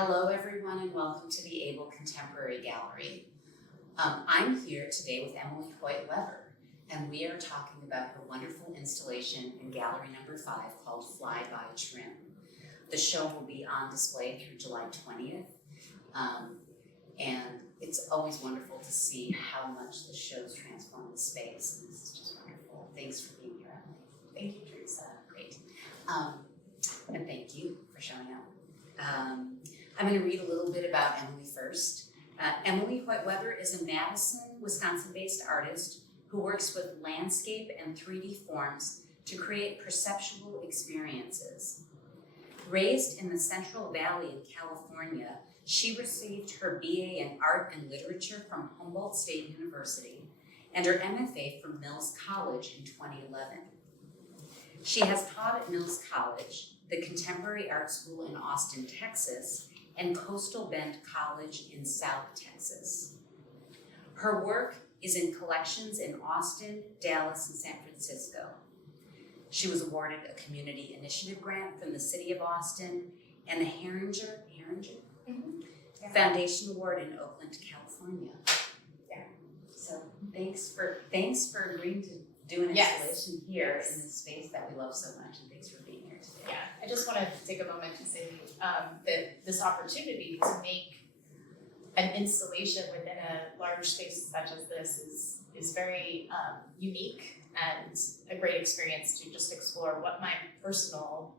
Hello, everyone, and welcome to the Abel Contemporary Gallery. I'm here today with Emily Hoyt-Weber, and we are talking about her wonderful installation in gallery number 5 called Fly by Trim. The show will be on display through July 20th, and it's always wonderful to see how much the shows transform the space, and this is just wonderful. Thanks for being here, Emily. Thank you, Teresa. Great. And thank you for showing up. I'm going to read a little bit about Emily first. Emily Hoyt-Weber is a Madison, Wisconsin-based artist who works with landscape and 3D forms to create perceptual experiences. Raised in the Central Valley in California, she received her BA in Art and Literature from Humboldt State University and her MFA from Mills College in 2011. She has taught at Mills College, the Contemporary Art School in Austin, Texas, and Coastal Bend College in South Texas. Her work is in collections in Austin, Dallas, and San Francisco. She was awarded a Community Initiative Grant from the City of Austin and the Herringer Foundation Award in Oakland, California. Yeah. So thanks for agreeing to do an installation here in this space that we love so much, and thanks for being here today. Yeah, I just want to take a moment to say that this opportunity to make an installation within a large space such as this is very unique and a great experience to just explore what my personal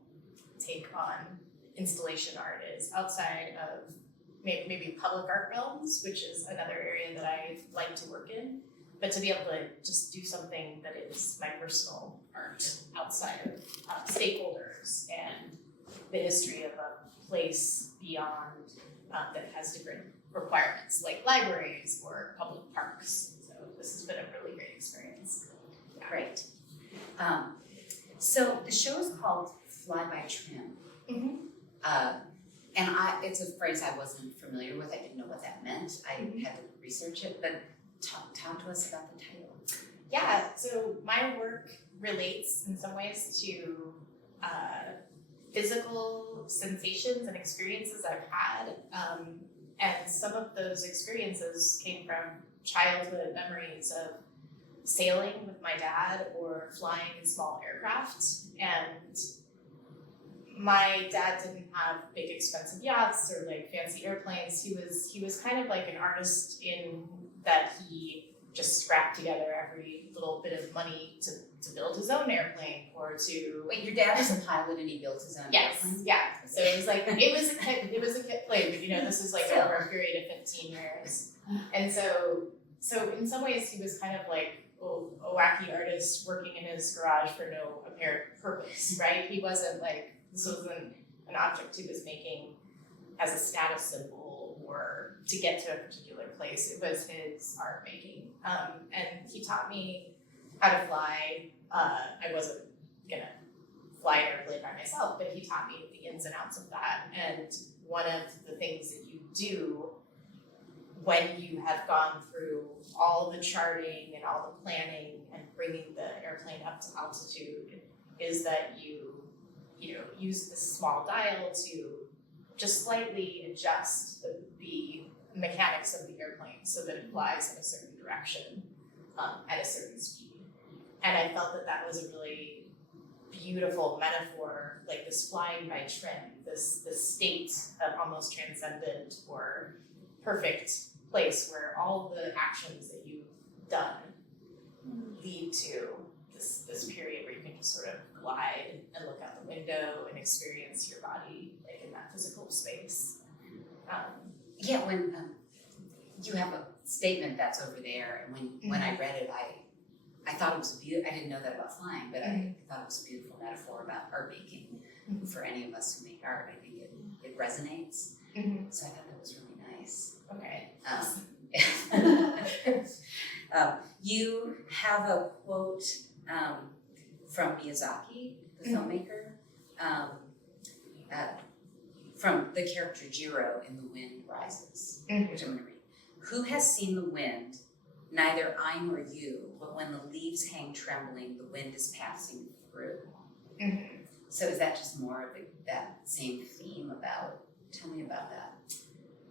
take on installation art is outside of maybe public art realms, which is another area that I like to work in. But to be able to just do something that is my personal art outside of stakeholders and the history of a place beyond that has different requirements, like libraries or public parks. So this has been a really great experience. Yeah. Great. So the show is called Fly by Trim. Mm-hmm. And it's a phrase I wasn't familiar with. I didn't know what that meant. I had to research it, but talk to us about the title. Yeah, so my work relates in some ways to physical sensations and experiences I've had. And some of those experiences came from childhood memories of sailing with my dad or flying in small aircraft. And my dad didn't have big expensive yachts or like fancy airplanes. He was kind of like an artist in that he just scrapped together every little bit of money to build his own airplane or to. Wait, your dad was a pilot and he built his own airplane? Yeah. So it was like it was a kit plane, but this is like over a period of 15 years. And so in some ways he was kind of like a wacky artist working in his garage for no apparent purpose, right? He wasn't like, this wasn't an object he was making as a status symbol or to get to a particular place. It was his art making. And he taught me how to fly. I wasn't gonna fly an airplane by myself, but he taught me the ins and outs of that. And one of the things that you do when you have gone through all the charting and all the planning and bringing the airplane up to altitude is that you use this small dial to just slightly adjust the mechanics of the airplane so that it flies in a certain direction at a certain speed. And I felt that was a really beautiful metaphor, like this flying by trim, this state of almost transcendent or perfect place where all the actions that you've done lead to this period where you can just sort of glide and look out the window and experience your body like in that physical space. When you have a statement that's over there, and when I read it, I thought it was beautiful. I didn't know that about flying, but I thought it was a beautiful metaphor about art making. For any of us who make art, I think it resonates. So I thought that was really nice. Okay. You have a quote from Miyazaki, the filmmaker, from the character Jiro in The Wind Rises, which I'm going to read. Who has seen the wind? Neither I nor you, but when the leaves hang trembling, the wind is passing through. So is that just more of that same theme about Tell me about that.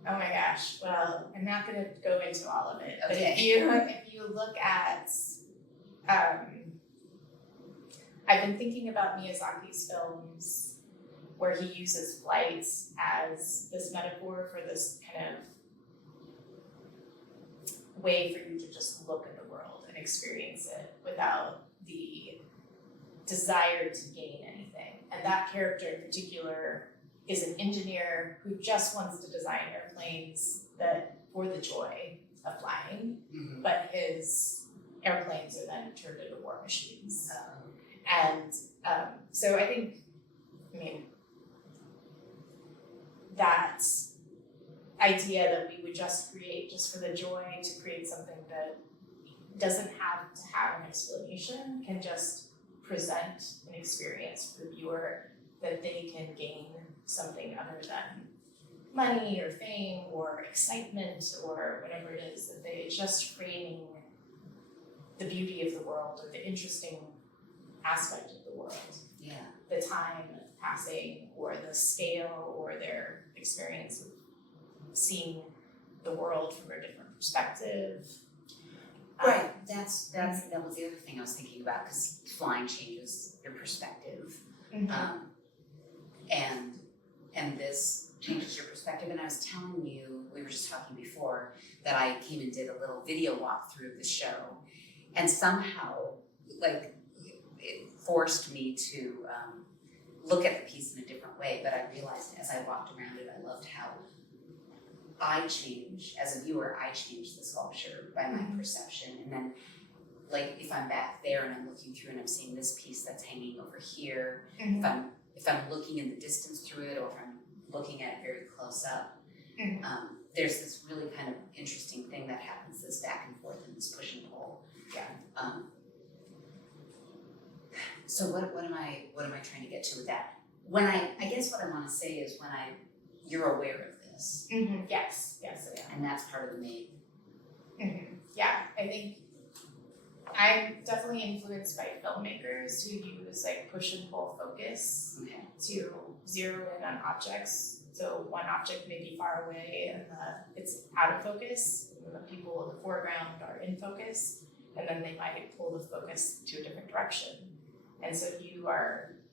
Oh my gosh. Well, I'm not going to go into all of it. Okay. But if you look at, I've been thinking about Miyazaki's films where he uses flight as this metaphor for this kind of way for you to just look at the world and experience it without the desire to gain anything. And that character in particular is an engineer who just wants to design airplanes that for the joy of flying, but his airplanes are then turned into war machines. And so I think, that idea that we would just create just for the joy to create something that doesn't have to have an explanation, can just present an experience for the viewer that they can gain something other than money or fame or excitement or whatever it is, that they just framing the beauty of the world or the interesting aspect of the world. Yeah. The time passing or the scale or their experience of seeing the world from a different perspective. Right. That was the other thing I was thinking about, because flying changes your perspective. And this changes your perspective. And I was telling you, we were just talking before, that I came and did a little video walkthrough of the show, and somehow, like, it forced me to look at the piece in a different way. But I realized as I walked around it, I loved how I change, as a viewer, I change the sculpture by my perception. And then, like, if I'm back there and I'm looking through and I'm seeing this piece that's hanging over here, if I'm looking in the distance through it, or if I'm looking at it very close up, there's this really kind of interesting thing that happens, this back and forth and this push and pull. Yeah. So what am I trying to get to with that? When I guess what I want to say is when you're aware of this. Yes, I am. And that's part of the main. Yeah, I think I'm definitely influenced by filmmakers who use like push and pull focus to zero in on objects. So one object may be far away and it's out of focus, and the people in the foreground are in focus, and then they might pull the focus to a different direction. And so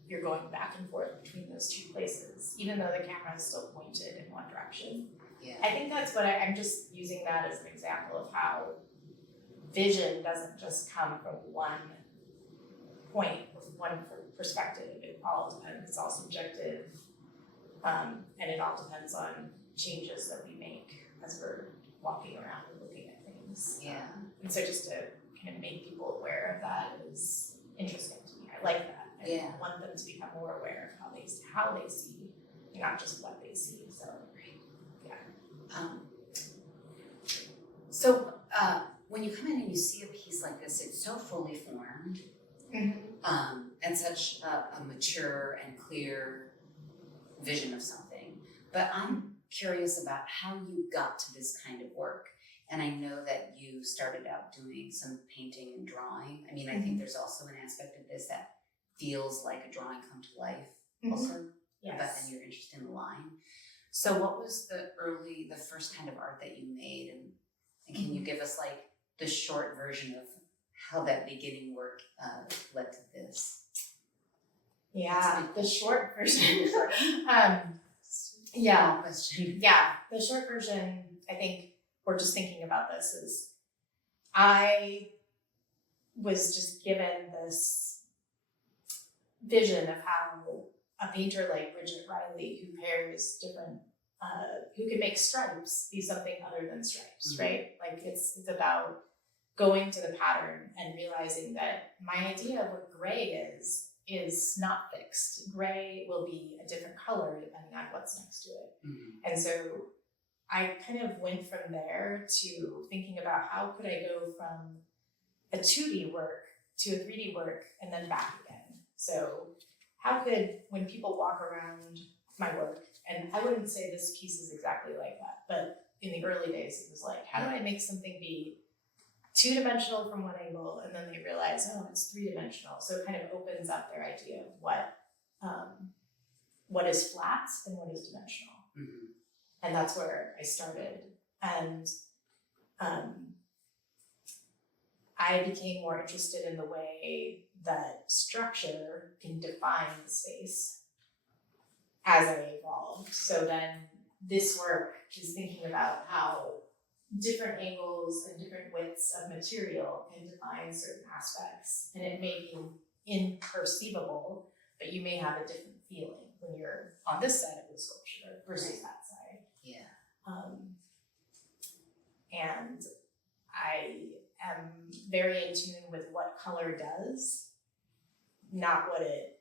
you're going back and forth between those two places, even though the camera is still pointed in one direction. Yeah. I think that's what I'm just using that as an example of how vision doesn't just come from one point, one perspective. It all depends, it's all subjective, and it all depends on changes that we make as we're walking around and looking at things. Yeah. And so just to kind of make people aware of that is interesting to me. I like that. I want them to become more aware of how they see, not just what they see. So, So when you come in and you see a piece like this, it's so fully formed, and such a mature and clear vision of something. But I'm curious about how you got to this kind of work. And I know that you started out doing some painting and drawing. I mean, I think there's also an aspect of this that feels like a drawing come to life also. Yes. But then you're interested in the line. So what was the first kind of art that you made? And can you give us like the short version of how that beginning work led to this? Yeah, the short version. Question. Yeah, the short version, I think we're just thinking about this, is I was just given this vision of how a painter like Bridget Riley, who pairs different, who can make stripes be something other than stripes, right? Like it's about going to the pattern and realizing that my idea of what gray is not fixed. Gray will be a different color depending on what's next to it. And so I kind of went from there to thinking about how could I go from a 2D work to a 3D work and then back again. So how could, when people walk around my work, and I wouldn't say this piece is exactly like that, but in the early days it was like, how do I make something be 2-dimensional from one angle, and then they realize, oh, it's 3-dimensional. So it kind of opens up their idea of what is flat and what is dimensional. Mhm. And that's where I started. And I became more interested in the way that structure can define the space as I evolved. So then this work is thinking about how different angles and different widths of material can define certain aspects. And it may be imperceivable, but you may have a different feeling when you're on this side of the sculpture versus that side. Yeah. And I am very in tune with what color does, not what it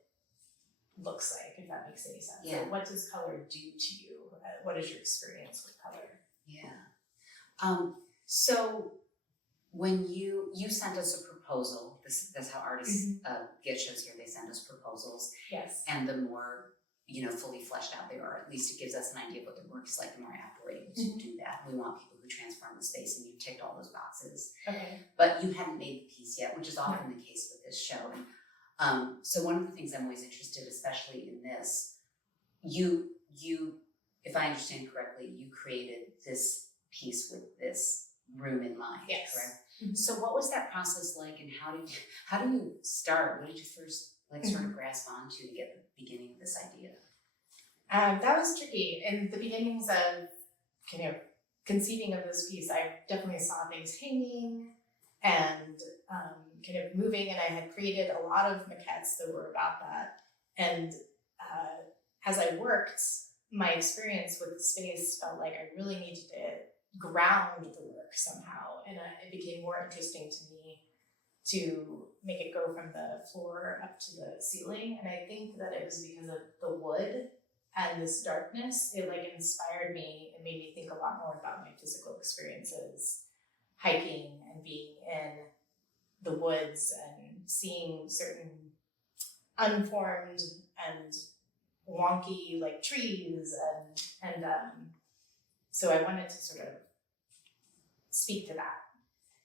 looks like, if that makes any sense. Yeah. So what does color do to you? What is your experience with color? Yeah. So when you sent us a proposal, that's how artists get shows here. They send us proposals, Yes. and the more fully fleshed out they are, at least it gives us an idea of what their work is like, the more apt we're able to do that. We want people who transform the space, and you ticked all those boxes. Okay. But you hadn't made the piece yet, which is often the case with this show. And so one of the things I'm always interested, especially in this, you, if I understand correctly, you created this piece with this room in mind, Yes. correct? Mm-hmm. So what was that process like, and how do you start? What did you first sort of grasp onto to get the beginning of this idea? That was tricky. In the beginnings of kind of conceiving of this piece, I definitely saw things hanging and kind of moving, and I had created a lot of maquettes that were about that. And as I worked, my experience with the space felt like I really needed to ground the work somehow, and it became more interesting to me to make it go from the floor up to the ceiling. And I think that it was because of the wood and this darkness. It inspired me and made me think a lot more about my physical experiences, hiking and being in the woods and seeing certain unformed and wonky trees and so I wanted to sort of speak to that.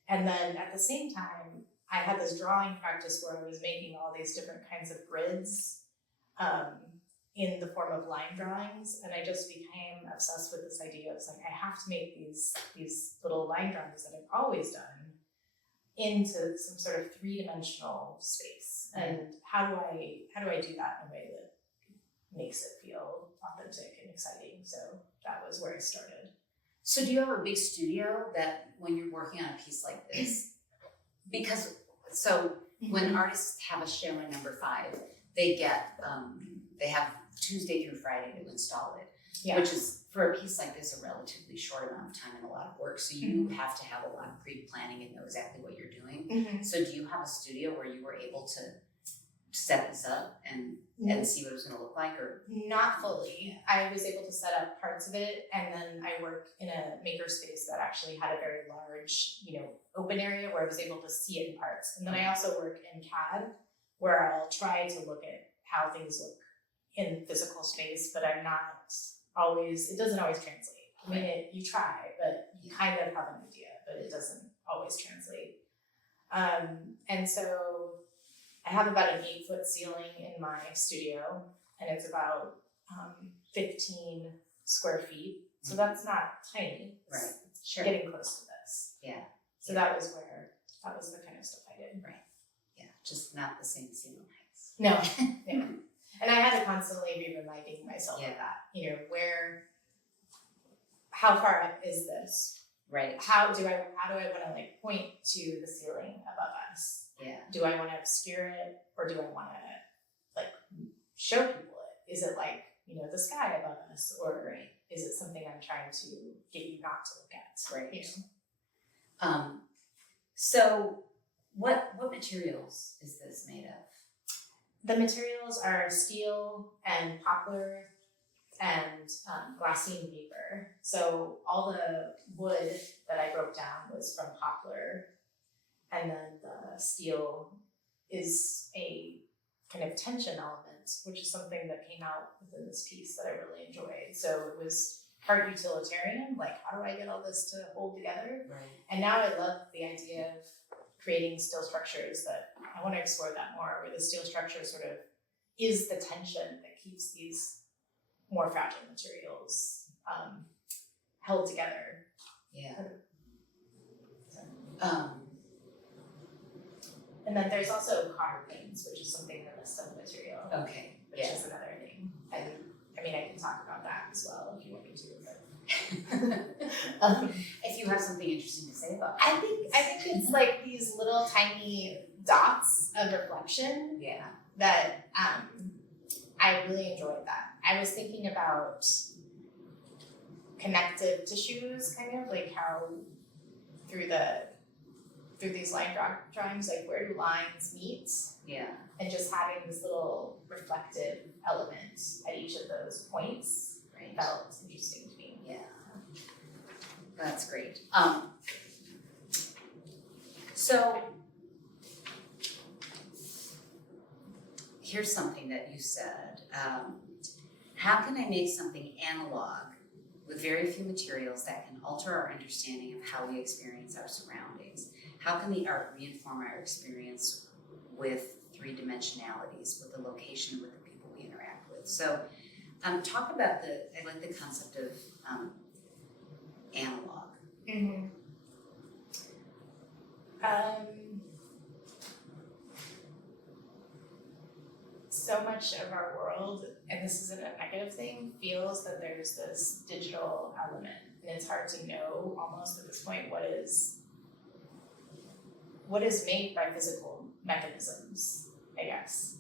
And then at the same time, I had this drawing practice where I was making all these different kinds of grids in the form of line drawings, and I just became obsessed with this idea of I have to make these little line drawings that I've always done into some sort of three-dimensional space. And how do I do that in a way that makes it feel authentic and exciting? So that was where I started. So do you have a big studio that when you're working on a piece like this, because when artists have a show in number 5, they have Tuesday through Friday to install it, which is, for a piece like this, a relatively short amount of time and a lot of work. So you have to have a lot of pre-planning and know exactly what you're doing. So do you have a studio where you were able to set this up and see what it was going to look like? Or not fully. I was able to set up parts of it, and then I work in a makerspace that actually had a very large, open area where I was able to see it in parts. And then I also work in CAD, where I'll try to look at how things look in physical space, but it doesn't always translate. I mean, you try, but you kind of have an idea, but it doesn't always translate. And so I have about an 8-foot ceiling in my studio, and it's about 15 square feet. So that's not tiny. It's getting close to this. Yeah. So that was the kind of stuff I did. Right. Yeah. Just not the same ceiling heights. No. Yeah. And I had to constantly be reminding myself of that. How far up is this? Right. How do I want to point to the ceiling above us? Yeah. Do I want to obscure it, or do I want to show people it? Is it the sky above us, or is it something I'm trying to get you not to look at? Right. So what materials is this made of? The materials are steel and poplar and glassine paper. So all the wood that I broke down was from poplar, and then the steel is a kind of tension element, which is something that came out within this piece that I really enjoyed. So it was part utilitarian, how do I get all this to hold together? Right. And now I love the idea of creating steel structures that I want to explore that more, where the steel structure sort of is the tension that keeps these more fragile materials held together. Yeah. And then there's also carvings, which is something that is some material, Okay. which is another thing. I mean, I can talk about that as well if you want me to. But If you have something interesting to say about I think it's like these little tiny dots of reflection yeah. that I really enjoyed that. I was thinking about connective tissues, kind of like how through these line drawings, like where do lines meet? Yeah. And just having this little reflective element at each of those points Right. felt interesting to me. Yeah. That's great. So here's something that you said. How can I make something analog with very few materials that can alter our understanding of how we experience our surroundings? How can the art reinform our experience with three-dimensionalities, with the location, with the people we interact with? So talk about I like the concept of analog. Mm-hmm. So much of our world, and this isn't a negative thing, feels that there's this digital element, and it's hard to know almost at this point what is made by physical mechanisms, I guess.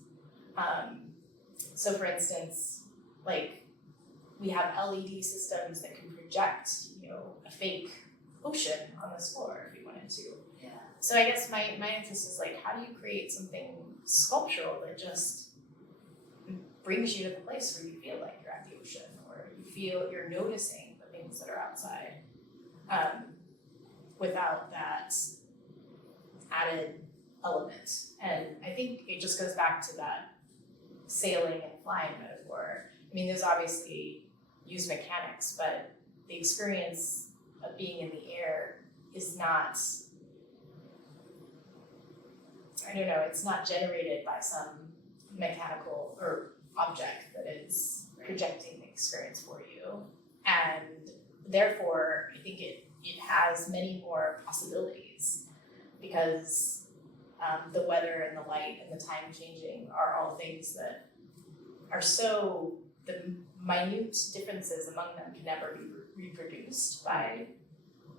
So for instance, like we have LED systems that can project, a fake ocean on this floor if you wanted to. Yeah. So I guess my interest is like, how do you create something sculptural that just brings you to the place where you feel like you're at the ocean, or you feel you're noticing the things that are outside, without that added element. And I think it just goes back to that sailing and flying metaphor. I mean, there's obviously use mechanics, but the experience of being in the air is not, I don't know, it's not generated by some mechanical or object that is projecting the experience for you. And therefore, I think it has many more possibilities, because the weather and the light and the time changing are all things that are so, the minute differences among them can never be reproduced by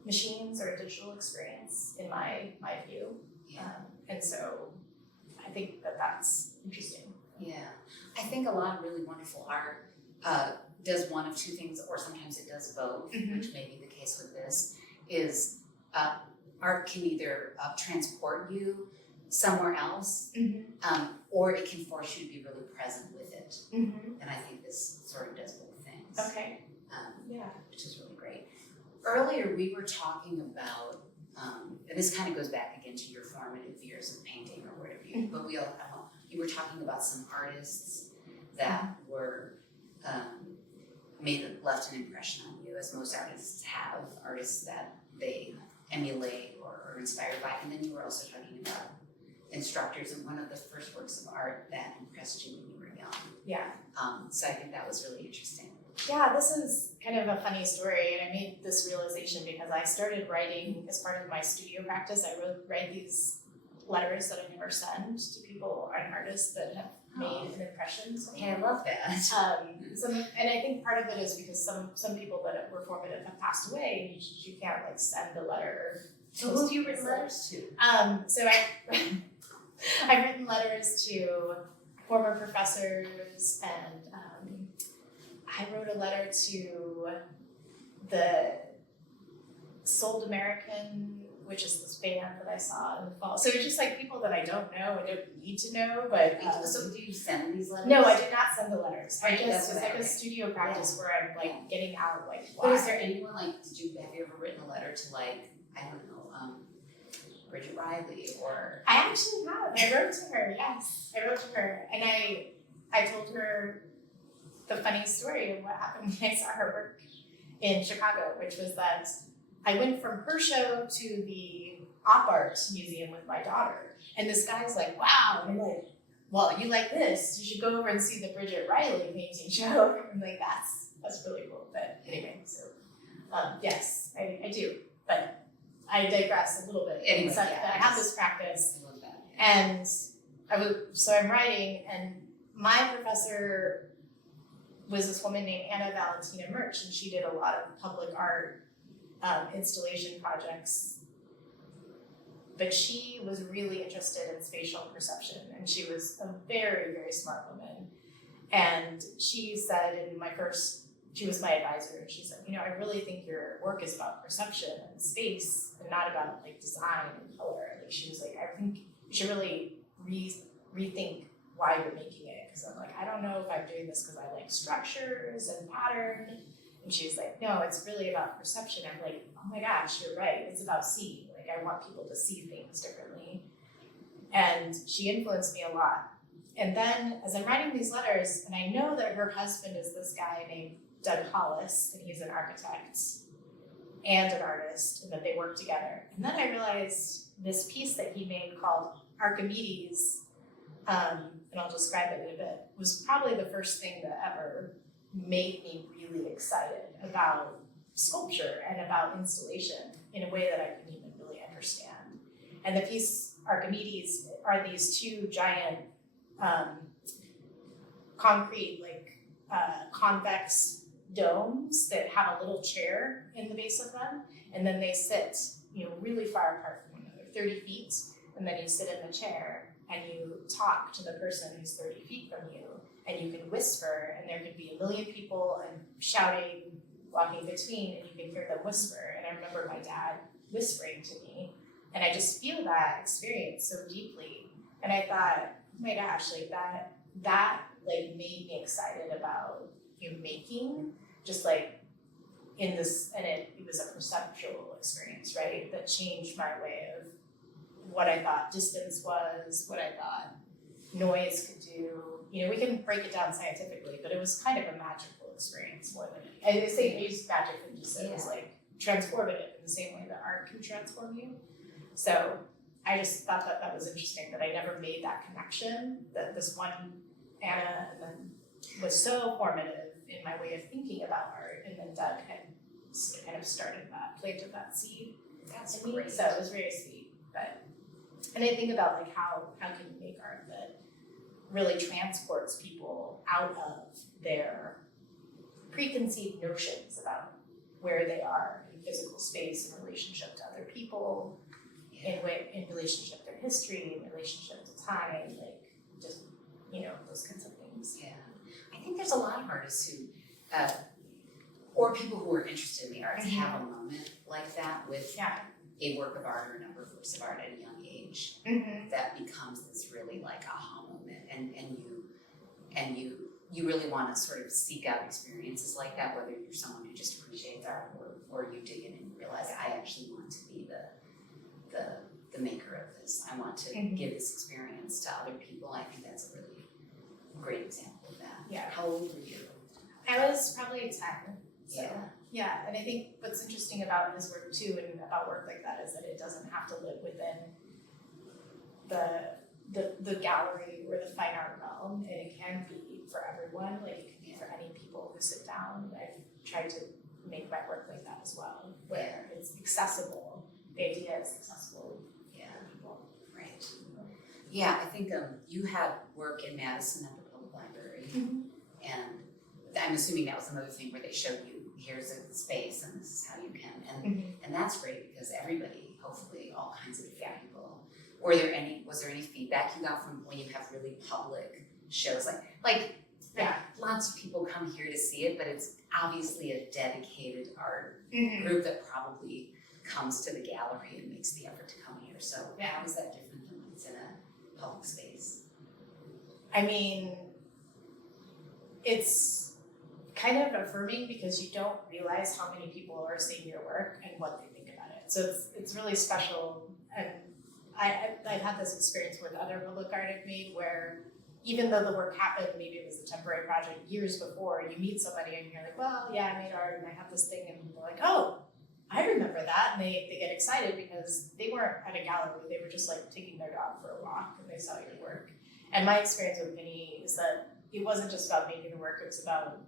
machines or a digital experience, in my view. Yeah. And so I think that that's interesting. Yeah. I think a lot of really wonderful art does one of two things, or sometimes it does both, which may be the case with this, is art can either transport you somewhere else, or it can force you to be really present with it. And I think this sort of does both things. Okay. Yeah. Which is really great. Earlier we were talking about, and this kind of goes back again to your formative years of painting or whatever you, but you were talking about some artists that were left an impression on you, as most artists have, artists that they emulate or are inspired by. And then you were also talking about instructors, and one of the first works of art that impressed you when you were young. Yeah. So I think that was really interesting. Yeah, this is kind of a funny story, and I made this realization because I started writing as part of my studio practice. I write these letters that I never send to people and artists that have made an impression. Okay, I love that. And I think part of it is because some people that were formative have passed away, and you can't like send a letter. So who have you written letters to? So I've written letters to former professors, and I wrote a letter to the Sold American, which is this band that I saw in the fall. So it's just like people that I don't know, I don't need to know, but. So do you send these letters? No, I did not send the letters. Right, It's like a studio practice where I'm like getting out like why. But is there anyone like, have you ever written a letter to like, I don't know, Bridget Riley or? I actually have. I wrote to her, yes. I wrote to her, and I told her the funny story of what happened when I saw her work in Chicago, which was that I went from her show to the Op Art Museum with my daughter, and this guy's like, wow, and I'm like, well, you like this, you should go over and see the Bridget Riley painting show. I'm like, that's really cool. But anyway, so yes, I do, but I digress a little bit. Anyway, Except yeah, that I have this practice, I love that. and I'm writing, and my professor was this woman named Anna Valentina Murch, and she did a lot of public art installation projects. But she was really interested in spatial perception, and she was a very, very smart woman. And she said she was my advisor, and she said, I really think your work is about perception and space, and not about like design and color. Like she was like, I think you should really rethink why you're making it. Because I'm like, I don't know if I'm doing this because I like structures and pattern. And she's like, no, it's really about perception. I'm like, oh my gosh, you're right. It's about seeing. Like I want people to see things differently. And she influenced me a lot. And then as I'm writing these letters, and I know that her husband is this guy named Doug Hollis, and he's an architect and an artist, and that they work together. And then I realized this piece that he made called Archimedes, and I'll describe it in a bit, was probably the first thing that ever made me really excited about sculpture and about installation in a way that I couldn't even really understand. And the piece Archimedes are these two giant concrete, convex domes that have a little chair in the base of them, and then they sit, really far apart from one another, 30 feet, and then you sit in the chair and you talk to the person who's 30 feet from you, and you can whisper, and there could be a million people and shouting, walking between, and you can hear them whisper. And I remember my dad whispering to me, and I just feel that experience so deeply. And I thought, oh my gosh, that made me excited about making, just in this, and it was a perceptual experience, right? That changed my way of what I thought distance was, what I thought noise could do. We can break it down scientifically, but it was kind of a magical experience more than I say use magic and just it was transformative in the same way that art can transform you. So I just thought that was interesting that I never made that connection, that this one Anna and then was so formative in my way of thinking about art, and then Doug had kind of planted that seed. That's in me. great. So it was very sweet. And I think about how can you make art that really transports people out of their preconceived notions about where they are in physical space in relationship to other people, in relationship to their history, in relationship to time, those kinds of things. Yeah, I think there's a lot of artists who, or people who are interested in the arts, have a moment like that with a work of art or a number of works of art at a young age that becomes this really aha moment, and you really want to sort of seek out experiences like that, whether you're someone who just appreciates art or you dig in and you realize I actually want to be the maker of this. I want to give this experience to other people. I think that's a really great example of that. Yeah. How old were you? I was probably 10. So. Yeah, and I think what's interesting about his work too, and about work like that, is that it doesn't have to live within the gallery or the fine art realm, and it can be for everyone. It can be for any people who sit down. I've tried to make my work like that as well, where it's accessible. The idea is accessible for people. Right. Yeah, I think you had work in Madison at the Public Library, and I'm assuming that was another thing where they showed you, here's a space and this is how you can, and that's great because everybody, hopefully all kinds of different people. Was there any feedback you got from when you have really public shows lots of people come here to see it, but it's obviously a dedicated art group that probably comes to the gallery and makes the effort to come here. So how is that different than when it's in a public space? I mean, it's kind of affirming because you don't realize how many people are seeing your work and what they think about it. So it's really special. And I've had this experience with other public art I've made where even though the work happened, maybe it was a temporary project years before, you meet somebody and you're like, well, yeah, I made art and I have this thing, and they're like, oh, I remember that, and they get excited because they weren't at a gallery, they were just taking their dog for a walk and they saw your work. And my experience with Vinny is that it wasn't just about making the work, it was about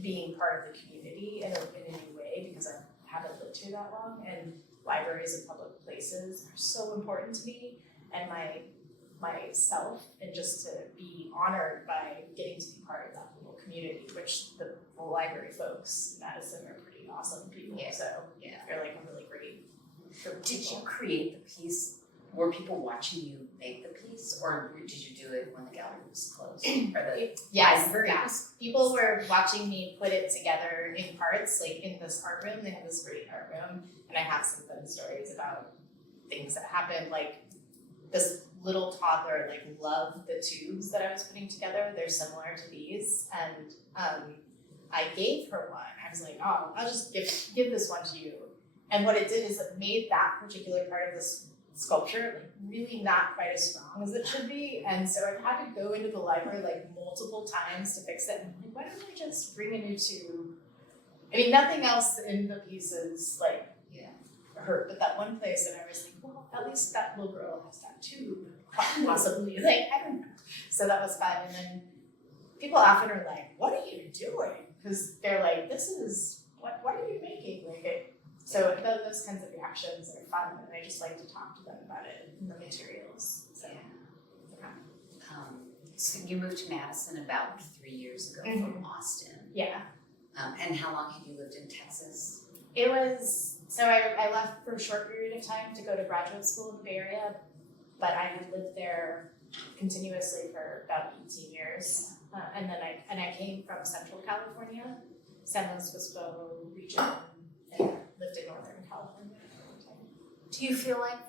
being part of the community in a new way, because I haven't lived here that long, and libraries and public places are so important to me and myself, and just to be honored by getting to be part of that little community, which the library folks in Madison are pretty awesome people. Yeah. So Yeah. they're like a really great group of Did you people. create the piece? Were people watching you make the piece, or did you do it when the gallery was closed? Or the Yes, library yeah. was closed? People were watching me put it together in parts, like in this art room. They have this great art room, and I have some fun stories about things that happened. Like this little toddler like loved the tubes that I was putting together. They're similar to these, and I gave her one. I was like, oh, I'll just give this one to you. And what it did is it made that particular part of this sculpture like really not quite as strong as it should be, and so I've had to go into the library like multiple times to fix it. And I'm like, why don't I just bring a new tube? I mean, nothing else in the pieces like hurt, but that one place that I was like, well, at least that little girl has that tube, possibly. Like, I don't know. So that was fun. And then people often are like, what are you doing? Because they're like, this is what are you making? Like so those kinds of reactions are fun, and I just like to talk to them about it and the materials. So, So you moved to Madison about 3 years ago from Austin. Yeah. And how long had you lived in Texas? It was, so I left for a short period of time to go to graduate school in the Bay Area, but I had lived there continuously for about 18 years. And then I came from Central California, San Luis Obispo region, and lived in Northern California for a long time. Do you feel like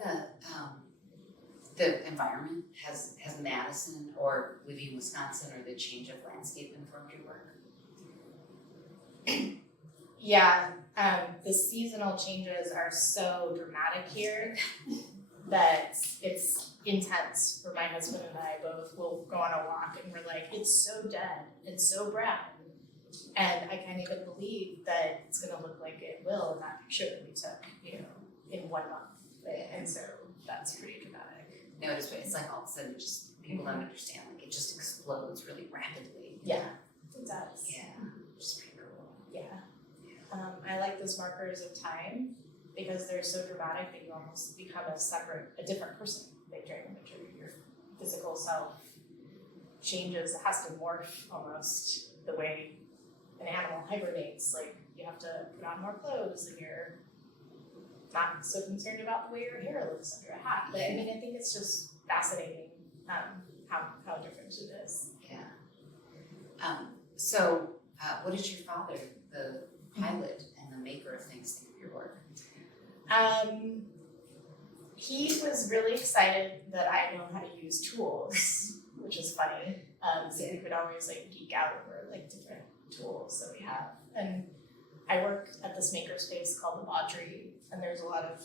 the environment has Madison or living in Wisconsin or the change of landscape informed your work? Yeah, the seasonal changes are so dramatic here that it's intense. For my husband and I both will go on a walk and we're like, it's so dead, it's so brown. And I can't even believe that it's gonna look like it will in that picture that we took, in 1 month. And so that's pretty dramatic. No, it's like all of a sudden just people don't understand, like it just explodes really rapidly. Yeah, it does. Yeah, which is pretty cool. Yeah. I like those markers of time because they're so dramatic that you almost become a different person. Like during the picture, your physical self changes. It has to morph almost the way an animal hibernates. Like you have to put on more clothes, and you're not so concerned about the way your hair looks under a hat. But I mean, I think it's just fascinating how different it is. Yeah. So what did your father, the pilot and the maker of things, think of your work? He was really excited that I know how to use tools, which is funny. So we would always like geek out over like different tools that we have. And I work at this maker space called the Laundry, and there's a lot of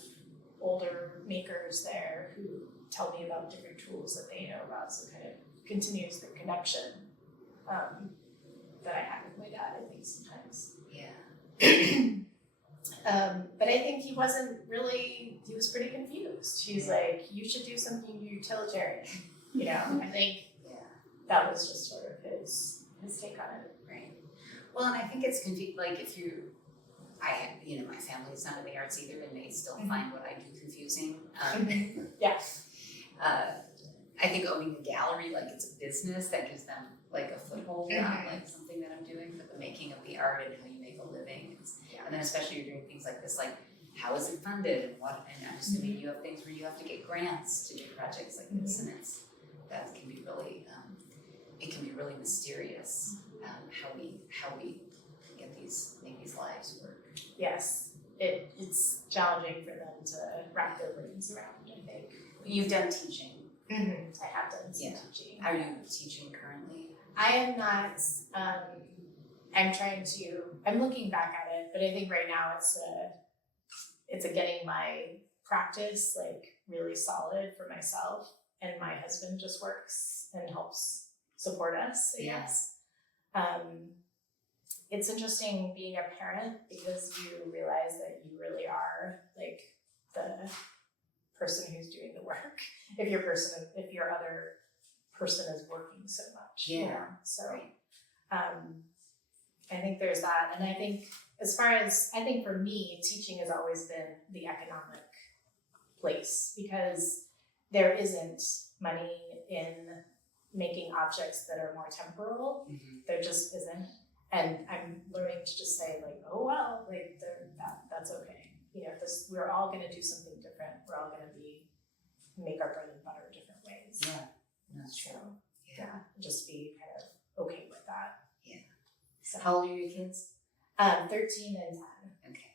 older makers there who tell me about different tools that they know about. So it kind of continues the connection that I have with my dad, I think sometimes. Yeah. But I think he was pretty confused. He's like, you should do something utilitarian, I think that was just sort of his take on it. Right. Well, and I think it's like my family's not in the arts either, and they still find what I do confusing. Yeah. I think owning a gallery, like it's a business that gives them like a foothold, not like something that I'm doing, but the making of the art and how you make a living. And then especially you're doing things like this, like how is it funded and what, and I'm assuming you have things where you have to get grants to do projects like this, and that can be really, it can be really mysterious how we make these lives work. Yes, it's challenging for them to wrap their brains around, I think. You've done teaching. I have done some teaching. Are you teaching currently? I am not. I'm looking back at it, but I think right now it's a getting my practice like really solid for myself, and my husband just works and helps support us, I guess. It's interesting being a parent because you realize that you really are like the person who's doing the work. If your other person is working so much. So I think there's that. And I think I think for me, teaching has always been the economic place, because there isn't money in making objects that are more temporal. There just isn't. And I'm learning to just say like, oh well, like that's okay. We're all gonna do something different. We're all gonna make our bread and butter different ways. Yeah, that's true. Yeah, just be kind of okay with that. Yeah. So, how old are your kids? 13 and 10. Okay.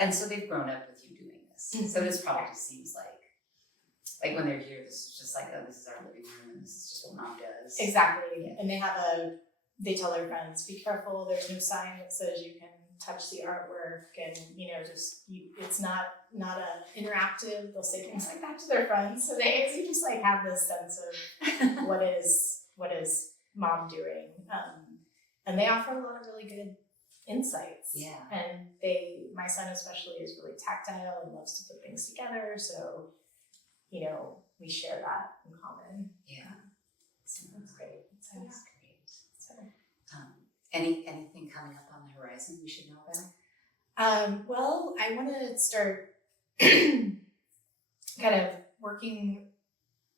And so they've grown up with you doing this. So this probably just seems like when they're here, this is just like, oh, this is our living room and this is just what mom does. Exactly. Yeah. And they tell their friends, be careful, there's no sign that says you can touch the artwork, and it's not a interactive. They'll say things like that to their friends. So they just like have this sense of what is mom doing. And they offer a lot of really good insights. Yeah. And my son especially is really tactile and loves to put things together. So, we share that in common. Yeah. So that's great. Sounds great. So, anything coming up on the horizon we should know about? Well, I want to start kind of working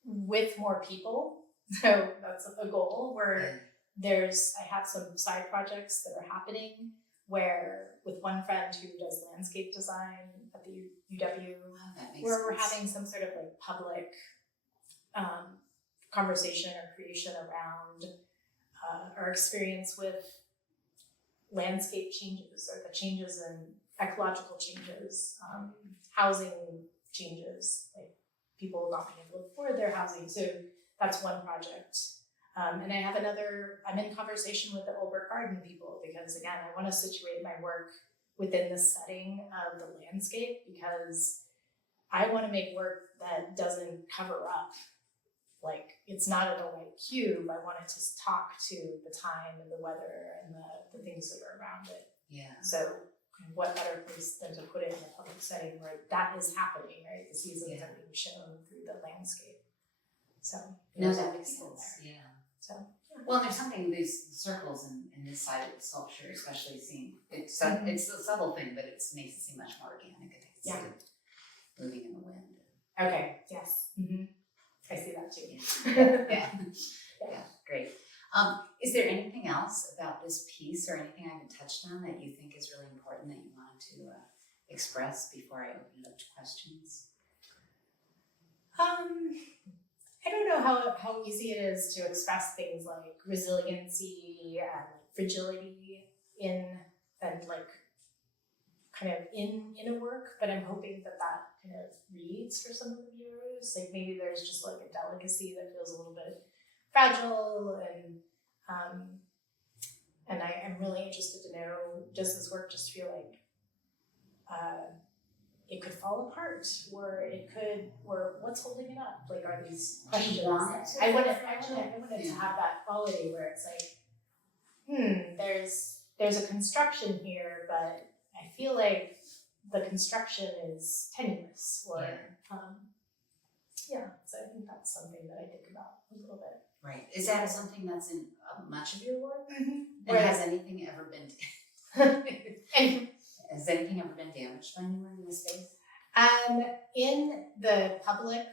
with more people. So that's a goal where I have some side projects that are happening with one friend who does landscape design at the UW, where we're having some sort of like public conversation or creation around our experience with landscape changes, or the changes in ecological changes, housing changes, like people not being able to afford their housing. So that's one project. And I'm in conversation with the Olbert Garden people, because again, I want to situate my work within the setting of the landscape, because I want to make work that doesn't cover up. Like, it's not in a white cube. I want it to talk to the time and the weather and the things that are around it. Yeah. So what better place than to put it in a public setting where that is happening, right? The seasons are being shown through the landscape. So no, that makes sense. Yeah. So well, there's something, these circles in this side of the sculpture, especially seeing it's a subtle thing, but it makes it seem much more organic. I can see it moving in the wind. Okay. Yes. I see that too. Yeah, great. Is there anything else about this piece or anything I haven't touched on that you think is really important that you wanted to express before I open it up to questions? I don't know how easy it is to express things like resiliency and fragility in a work, but I'm hoping that kind of reads for some of the viewers. Like maybe there's just like a delicacy that feels a little bit fragile, and I'm really interested to know, does this work just feel like it could fall apart, or what's holding it up? Like, are these questions? I want it to have that quality where it's like, there's a construction here, but I feel like the construction is tenuous, or so I think that's something that I think about a little bit. Right. Is that something that's in much of your work? Mm-hmm. And has anything ever been damaged by anyone in the space? In the public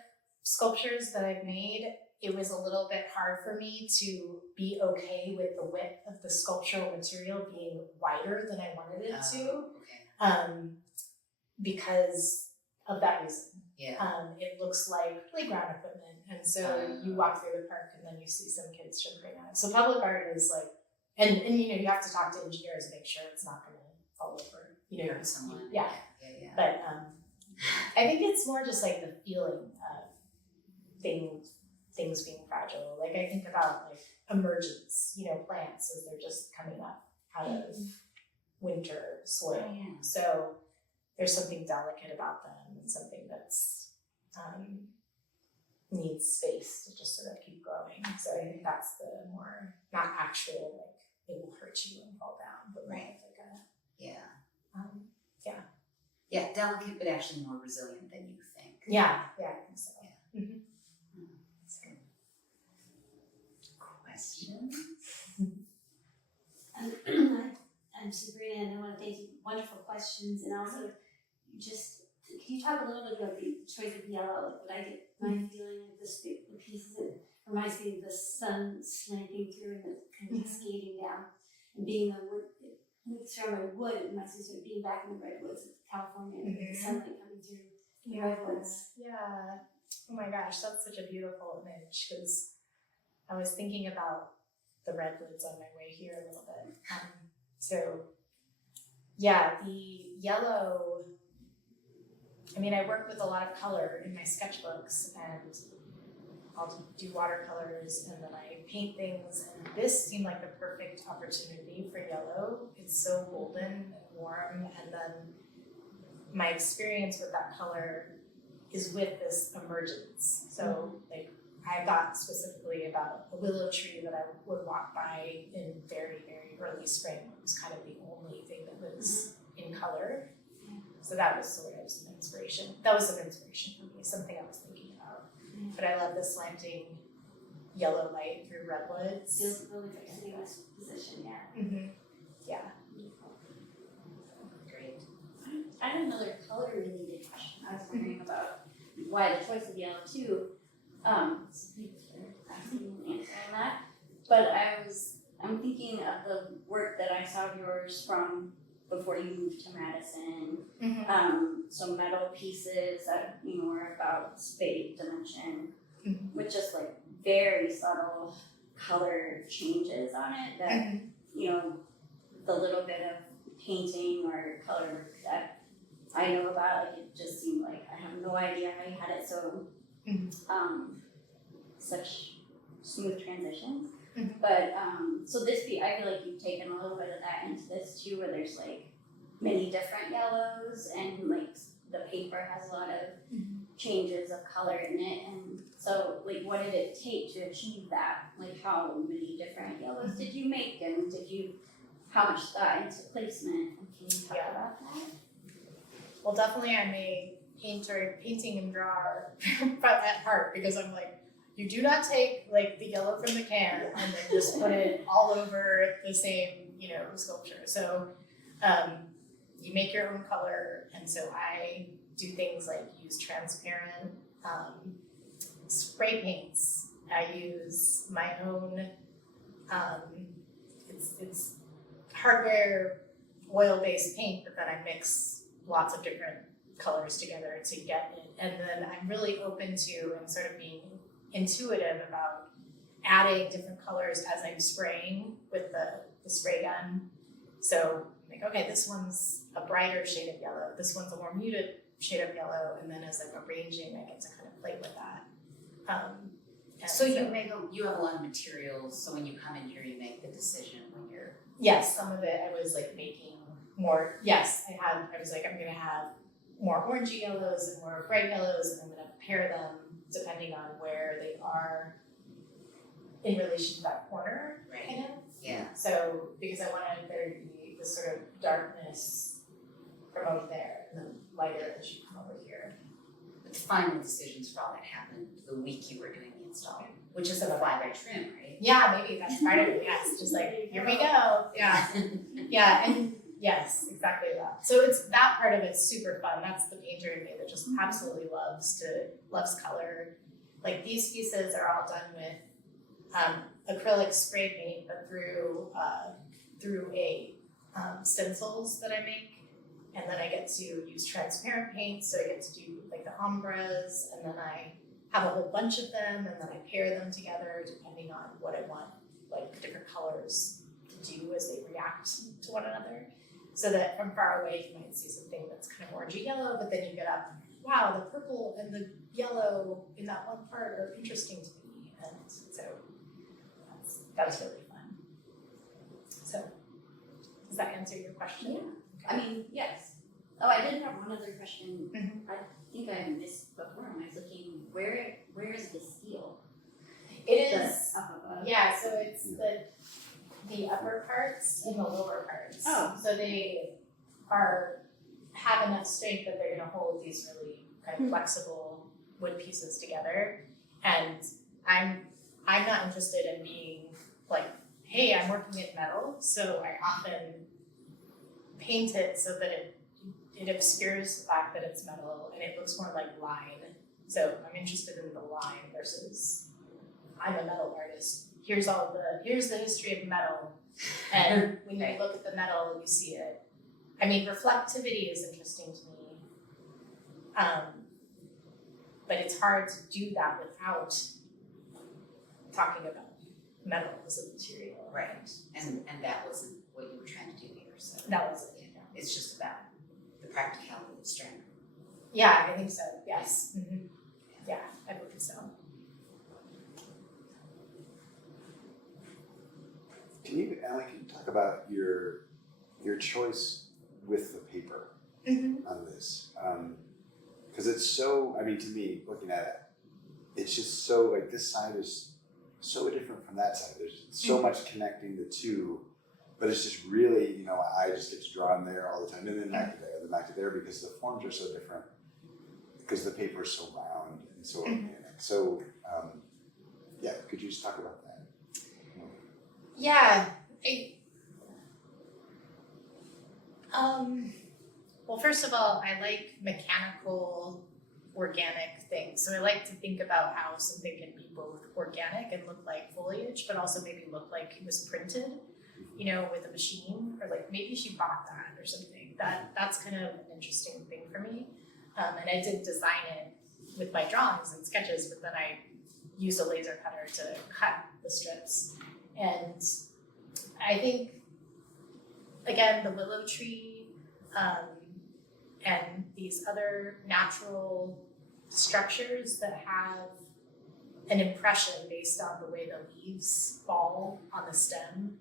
sculptures that I've made, it was a little bit hard for me to be okay with the width of the sculptural material being wider than I wanted it to. Okay. Because of that reason. Yeah. It looks like playground equipment, and so you walk through the park and then you see some kids jumping on it. So public art is like, and you have to talk to engineers and make sure it's not going to fall over. Hurt someone. Yeah. But I think it's more just like the feeling of things being fragile. Like I think about like emergence, plants as they're just coming up out of winter soil. Oh, yeah. So there's something delicate about them, and something that's needs space to just sort of keep growing. So I think that's the more, not actual like it will hurt you and fall down, but more like yeah, delicate, but actually more resilient than you think. Yeah, I think so. Yeah. Mm-hmm. That's good. Questions? I'm Sabrina, and I want to thank you. Wonderful questions, and also just can you talk a little bit about the choice of yellow? Like what I get my feeling of the pieces, it reminds me of the sun slanting through and the kind of cascading down, and being the wood. Surrounded by wood, it reminds me sort of being back in the redwoods of California, and the sunlight coming through the redwoods. Yeah. Oh my gosh, that's such a beautiful image, because I was thinking about the redwoods on my way here a little bit. So yeah, the yellow, I mean, I work with a lot of color in my sketchbooks, and I'll do watercolors, and then I paint things, and this seemed like the perfect opportunity for yellow. It's so golden and warm, and then my experience with that color is with this emergence. So like I thought specifically about a willow tree that I would walk by in very, very early spring. It was kind of the only thing that was in color. So that was sort of some inspiration. That was some inspiration for me, something I was thinking about. But I love the slanting yellow light through redwoods. Feels really great sitting in this position, yeah. Yeah. Great. I had another color related question. I was wondering about why the choice of yellow too. So thanks for asking and answering that. But I'm thinking of the work that I saw of yours from before you moved to Madison. Some metal pieces that were about space dimension, with just like very subtle color changes on it that the little bit of painting or color work that I know about, like it just seemed like I have no idea how you had it so such smooth transitions. But so this piece, I feel like you've taken a little bit of that into this too, where there's like many different yellows, and like the paper has a lot of changes of color in it. And so like what did it take to achieve that? Like how many different yellows did you make, and how much thought into placement? Can you talk about that? Well, definitely I'm a painting and drawer at heart, because I'm like, you do not take like the yellow from the can and then just put it all over the same, sculpture. So you make your own color, and so I do things like use transparent spray paints. I use my own, it's hardware oil-based paint, but then I mix lots of different colors together to get it. And then I'm really open to and sort of being intuitive about adding different colors as I'm spraying with the spray gun. So I'm like, okay, this one's a brighter shade of yellow, this one's a more muted shade of yellow, and then as I'm arranging, I get to kind of play with that. So you have a lot of materials, so when you come in here, you make the decision when you're... Yes, some of it I was like making more, I was like, I'm gonna have more orangey yellows and more bright yellows, and I'm gonna pair them depending on where they are in relation to that corner, kind of. Yeah. So, because I wanted there to be this sort of darkness from over there, and then lighter as you come over here. But the final decisions for all that happened the week you were doing the install, which is a fly-by trim, right? Yeah, maybe that's part of it, yes, just like, here we go, yeah. Yeah, and yes, exactly that. So it's that part of it's super fun. That's the painter in me that just absolutely loves color. Like these pieces are all done with acrylic spray paint, but through a stencils that I make. And then I get to use transparent paint, so I get to do like the ombres, and then I have a whole bunch of them, and then I pair them together depending on what I want, like the different colors to do as they react to one another. So that from far away you might see something that's kind of orangey yellow, but then you get up, wow, the purple and the yellow in that one part are interesting to me, and so that's really fun. So does that answer your question? Yeah. I mean, yes. Oh, I did have one other question. I think I missed before when I was looking. Where is the steel? It is. Up above. Yeah. So it's the upper parts and the lower parts. Oh. So they have enough strength that they're going to hold these really kind of flexible wood pieces together. And I'm not interested in being like hey, I'm working in metal, so I often paint it so that it obscures the fact that it's metal and it looks more like line. So I'm interested in the line versus I'm a metal artist. Here's the history of metal. And when you look at the metal, you see it. I mean, reflectivity is interesting to me. But it's hard to do that without talking about metal as a material. Right, and that wasn't what you were trying to do here, so. That was it. It's just about the practicality of strength. Yeah, I think so. Yes. Mm-hmm. Yeah, I believe so. Can you talk about your choice with the paper on this? Because it's so, I mean, to me, looking at it, it's just so, like, this side is so different from that side. There's so much connecting the two, but it's just really, you know, I just get to draw in there all the time, and then back to there, then back to there, because the forms are so different, because the paper is so round and so organic. So, yeah, could you just talk about that? Yeah. Well, first of all, I like mechanical, organic things. So I like to think about how something can be both organic and look like foliage, but also maybe look like it was printed, you know, with a machine, or like maybe she bought that or something. That's kind of an interesting thing for me. And I did design it with my drawings and sketches, but then I used a laser cutter to cut the strips. And I think, again, the willow tree and these other natural structures that have an impression based on the way the leaves fall on the stem.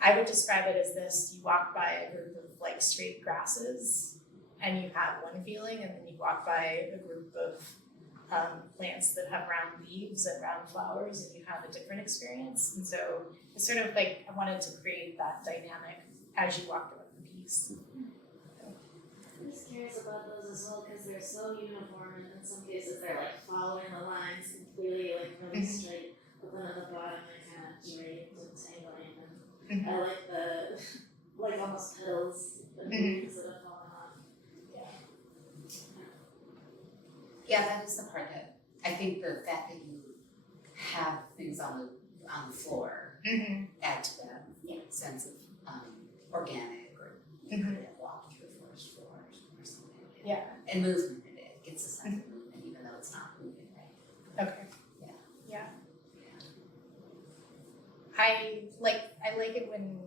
I would describe it as this: you walk by a group of like straight grasses and you have one feeling, and then you walk by a group of plants that have round leaves and round flowers, and you have a different experience. And so it's sort of like I wanted to create that dynamic as you walk around the piece. I'm just curious about those as well, because they're so uniform, and in some cases they're like following the lines completely, like really straight, but then at the bottom they're kind of draped and tangling, and I like the, like almost petals, the leaves that have fallen off. Yeah, that is the part that, I think the fact that you have things on the floor add to that sense of organic, or you could have walked through forest floors or something. Yeah. And movement in it, gets a sense of movement even though it's not moving, right? Okay. Yeah. I like it when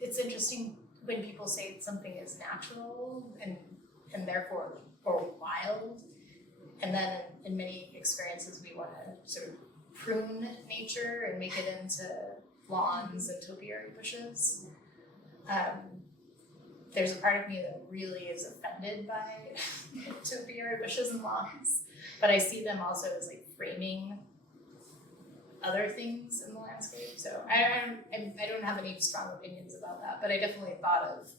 it's interesting when people say something is natural and therefore or wild, and then in many experiences we want to sort of prune nature and make it into lawns and topiary bushes. There's a part of me that really is offended by topiary bushes and lawns, but I see them also as like framing other things in the landscape. So I don't have any strong opinions about that, but I definitely thought of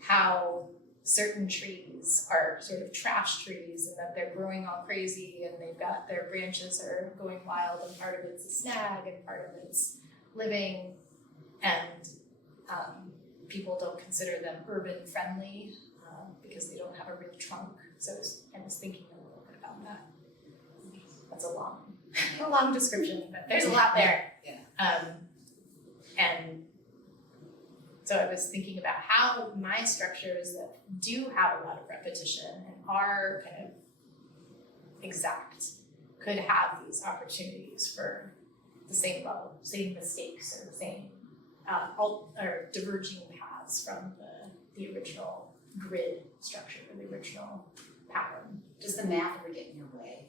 how certain trees are sort of trash trees, and that they're growing all crazy, and they've got their branches are going wild, and part of it's a snag and part of it's living, and people don't consider them urban friendly because they don't have a real trunk. So I was thinking a little bit about that. That's a long description, but there's a lot there. Yeah. And so I was thinking about how my structures that do have a lot of repetition and are kind of exact could have these opportunities for the same level, same mistakes, or the same or diverging paths from the original grid structure, or the original pattern. Does the math ever get in your way?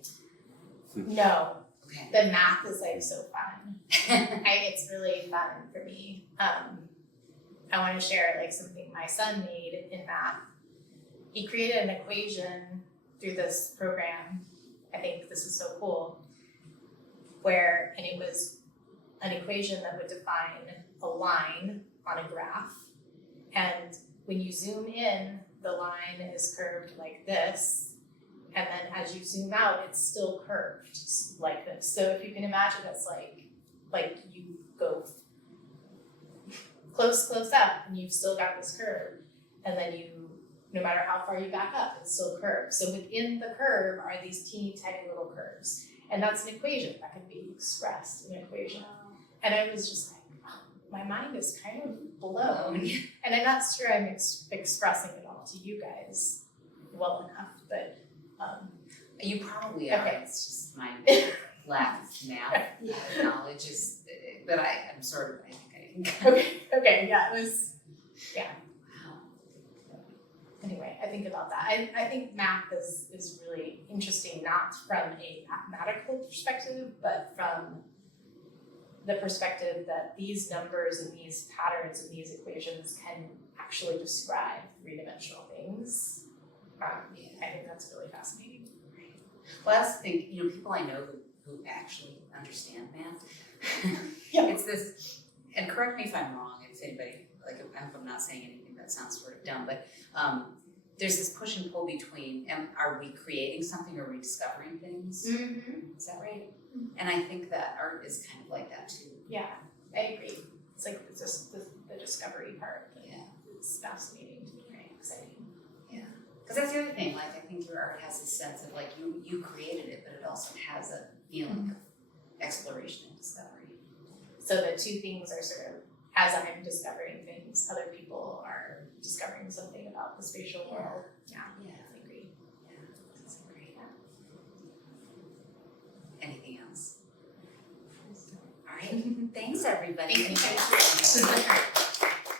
No, Okay. the math is like so fun. It's really fun for me. I want to share like something my son made in math. He created an equation through this program. I think this is so cool. And it was an equation that would define a line on a graph. And when you zoom in, the line is curved like this. And then as you zoom out, it's still curved like this. So if you can imagine, it's like you go close up, and you've still got this curve, and then no matter how far you back up, it's still curved. So within the curve are these teeny tiny little curves, and that's an equation that can be expressed in an equation. And I was just like, oh, my mind is kind of blown, and I'm not sure I'm expressing it all to you guys well enough, but You probably are, Okay. it's just my lack of math knowledge is, but I'm sort of, I think I can. okay, yeah, it was, Wow. anyway, I think about that. I think math is really interesting, not from a mathematical perspective, but from the perspective that these numbers and these patterns and these equations can actually describe three-dimensional things. I think that's really fascinating. Well, I also think, people I know who actually understand math. Yeah. It's this, and correct me if I'm wrong, if anybody, like, I hope I'm not saying anything that sounds sort of dumb, but there's this push and pull between, are we creating something or rediscovering things? Mm-hmm. Is that right? And I think that art is kind of like that too. Yeah, I agree. It's like it's just the discovery part. Yeah. It's fascinating to me, very exciting. Because that's the other thing, like, I think your art has a sense of, like, you created it, but it also has a feeling of exploration and discovery. So the two things are sort of, as I'm discovering things, other people are discovering something about the spatial world. Yeah, I agree. Yeah, that's great. Anything else? All right, thanks everybody. Thank you.